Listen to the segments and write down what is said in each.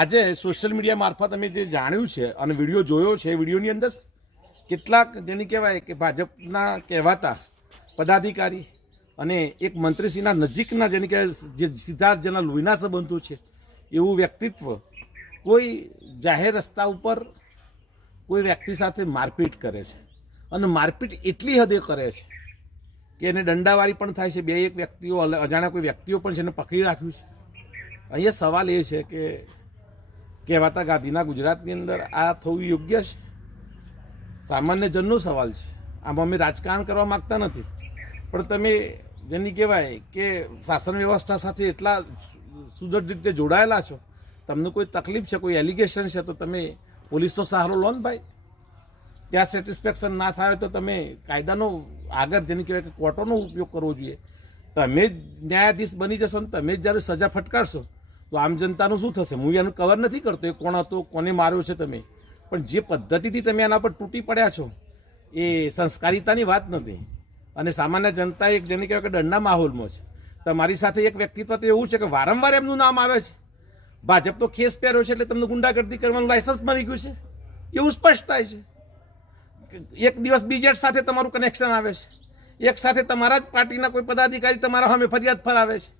આજે social media મારફત અમે જે જાણ્યું છે અને વીડિયો જોયો છે વિડીયોની અંદર કેટલાક જેની કહેવાય કે ભાજપના કહેવાતા પદાધિકારી અને એક મંત્રીશ્રીના નજીકના જેની કહેવાય જે સીધા જેના લોહીના સંબંધો છે, એવું વ્યક્તિત્વ કોઈ જાહેર રસ્તા ઉપર કોઈ વ્યક્તિ સાથે મારપીટ કરે છે. અને મારપીટ એટલી હદે કરે છે કે એને દંડાવારી પણ થાય છે. બે એક વ્યક્તિઓ, અજાણ્યા કોઈ વ્યક્તિઓ પણ છે એને પકડી રાખ્યું છે. અહીંયા સવાલ એ છે કે કહેવાતા ગાંધીના ગુજરાતની અંદર આ થવું યોગ્ય છે? સામાન્ય જનનો સવાલ છે. આમાં અમે રાજકારણ કરવા માગતા નથી. પણ તમે જેની કહેવાય કે શાસન વ્યવસ્થા સાથે એટલા સુદૃઢ રીતે જોડાયેલા છો, તમને કોઈ તકલીફ છે, કોઈ એલિગેશન છે, તો તમે પોલીસનો સહારો લો ને ભાઈ. ત્યાં સેટિસ્ફેક્શન ના થાય તો તમે કાયદાનો આગળ જેની કહેવાય કે કોર્ટોનો ઉપયોગ કરવો જોઈએ. તમે જ ન્યાયાધીશ બની જશો ને તમે જ જ્યારે સજા ફટકારશો તો આમ જનતાનું શું થશે? હું એનું કવર નથી કરતો, એ કોણ હતો, કોને માર્યો છે તમે? પણ જે પદ્ધતિથી તમે એના પર તૂટી પડ્યા છો, એ સંસ્કારિતાની વાત નથી. અને સામાન્ય જનતા એક જેને કહેવાય કે દંડના માહોલમાં છે. તમારી સાથે એક વ્યક્તિત્વ તો એવું છે કે વારંવાર એમનું નામ આવે છે. ભાજપ તો ખેસ પહેર્યો છે એટલે તમને ગુંડાગર્દી કરવાનું લાયસન્સ મળી ગયું છે. એવું સ્પષ્ટ થાય છે. એક દિવસ બીજેડ સાથે તમારું કનેક્શન આવે છે. એક સાથે તમારા જ પાર્ટીના કોઈ પદાધિકારી તમારા સામે ફરિયાદ ફરાવે છે.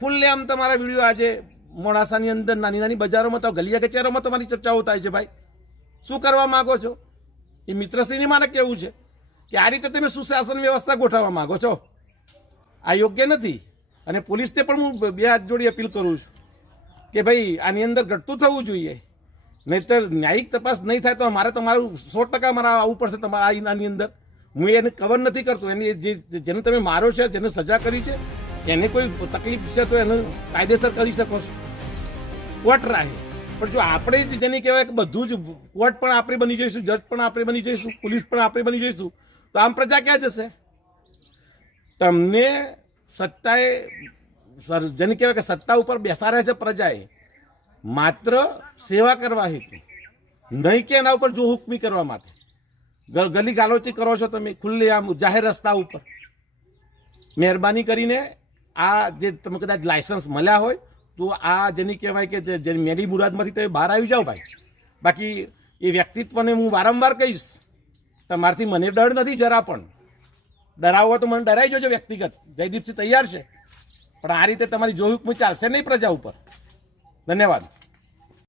ખુલ્લે આમ તમારા વીડિયો આજે મોડાસાની અંદર નાની નાની બજારોમાં તો ગલિયા કચેરોમાં તમારી ચર્ચાઓ થાય છે ભાઈ. શું કરવા માગો છો? એ મિત્રશ્રીને મારે કેવું છે કે આ રીતે તમે સુશાસન વ્યવસ્થા ગોઠવવા માંગો છો? આ યોગ્ય નથી. અને પોલીસને પણ હું બે હાથ જોડી અપીલ કરું છું કે ભાઈ, આની અંદર ઘટતું થવું જોઈએ. નહીતર ન્યાયિક તપાસ નહીં થાય તો મારે તમારું સો ટકા મારા આવવું પડશે તમારા આની અંદર. હું એને કવર નથી કરતો. એની જે જેને તમે મારો છે, જેને સજા કરી છે, એને કોઈ તકલીફ છે તો એને કાયદેસર કરી શકો છો. કોર્ટ રાહે પણ જો આપણે જ જેને કહેવાય કે બધું જ કોર્ટ પણ આપણે બની જઈશું, જજ પણ આપણે બની જઈશું, પોલીસ પણ આપણે બની જઈશું, તો આમ પ્રજા ક્યાં જશે? તમને સત્તાએ જેને કહેવાય કે સત્તા ઉપર બેસાડ્યા છે પ્રજાએ, માત્ર સેવા કરવા હેતુ. નહીં કે એના ઉપર જો હુકમી કરવા માટે. ગલી ગાલોચી કરો છો તમે, ખુલ્લે આમ જાહેર રસ્તા ઉપર. મહેરબાની કરીને આ જે તમે કદાચ લાયસન્સ મળ્યા હોય તો આ જેની કહેવાય કે મેરી મુરાદમાંથી તમે બહાર આવી જાઓ ભાઈ. બાકી એ વ્યક્તિત્વને હું વારંવાર કહીશ, તમારથી મને ડર નથી જરા પણ. ડરાવો તો મને ડરાઈ જજો વ્યક્તિગત. જયદીપસિંહ તૈયાર છે. પણ આ રીતે તમારી જોહુકમી ચાલશે નહીં પ્રજા ઉપર. ધન્યવાદ.